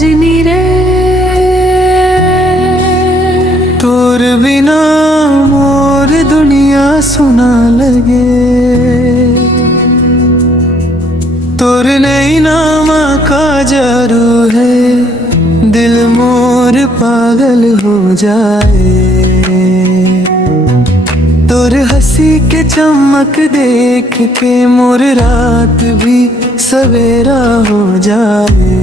सजनी रे। तोर बिना मोर दुनिया सुना लगे, तोर नहीं नामा का जादू है, दिल मोर पागल हो जाए। तोर हंसी के चमक देख के मोर रात भी सवेरा हो जाए।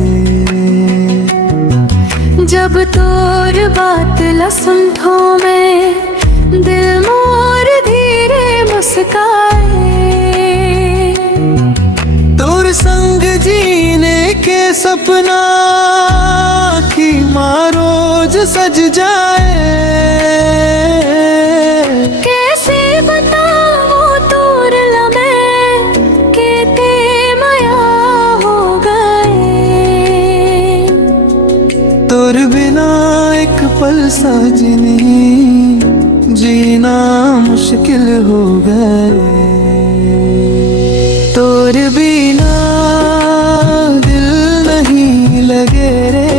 जब तोर बात लसुंठो में दिल मोर धीरे मुस्काए। तोर संग जीने के सपना की रोज सज जाए। कैसे बताऊं तोर लम्हे के ते माया हो गए। तोर बिना एक पल सजनी जीना मुश्किल हो गए। तोर बिना दिल नहीं लगे रे,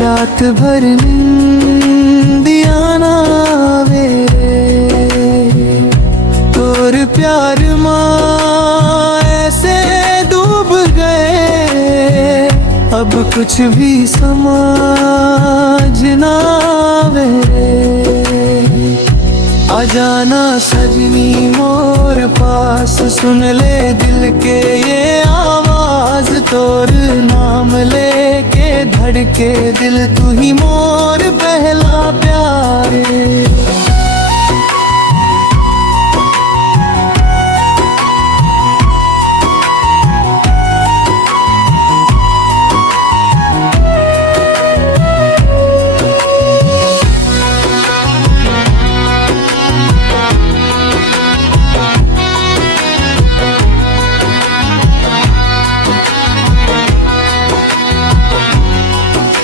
रात भर नींदिया ना आवे रे। तोर प्यार माँ ऐसे डूब गए, अब कुछ भी समझ ना आवे रे। आ जाना सजनी मोर पास, सुन ले दिल के ये आवाज। तोर नाम लेके धड़के दिल, तू ही मोर पहला प्यार।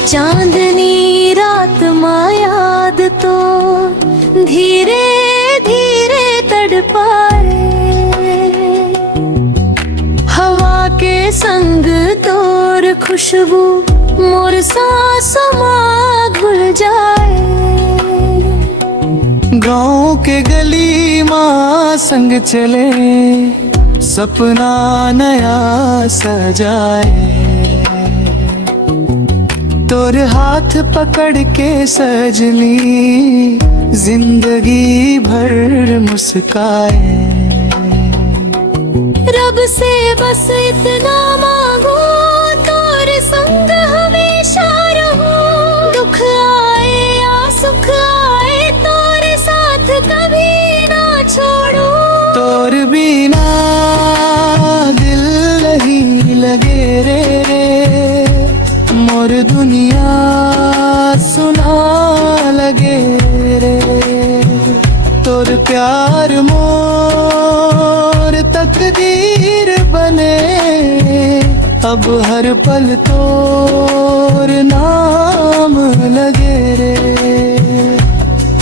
चांदनी रात माँ याद तो धीरे धीरे तड़पाए। हवा के संग तोर खुशबू मोर सांसों माँ घुल जाए। गाँव के गली माँ संग चले, सपना नया सजाए। तोर हाथ पकड़ के सजनी जिंदगी भर मुस्काए। रब से बस इतना मांगो, तोर संग हमेशा रहूं। दुख आए या सुख आए, तोरे साथ कभी ना छोड़ू। तोर बिना दिल नहीं लगे रे, मोर दुनिया सुना लगे रे। तोर प्यार मोर तकदीर बने, अब हर पल तोर नाम लगे रे।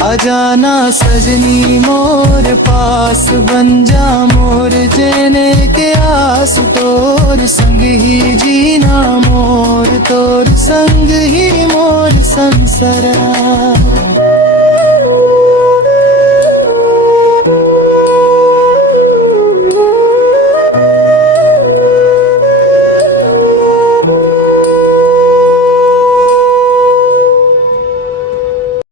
आ जाना सजनी मोर पास, बन जा मोर जेने के आस। तोर संग ही जीना मोर, तोर संग ही मोर संसरा।